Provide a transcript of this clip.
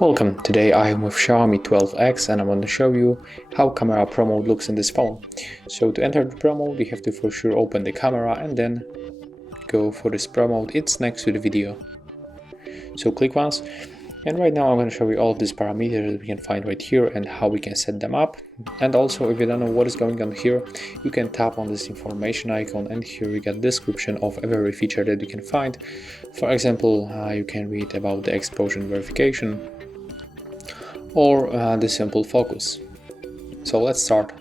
Welcome, today I am with Xiaomi 12X and I want to show you how camera pro mode looks in this phone. So to enter the pro mode you have to for sure open the camera and then go for this pro mode. It's next to the video. So click once, and right now I'm going to show you all of these parameters that we can find right here and how we can set them up. And also, if you don't know what is going on here, you can tap on this information icon and here we get description of every feature that you can find. For example, you can read about the exposure verification or the simple focus. So let's start.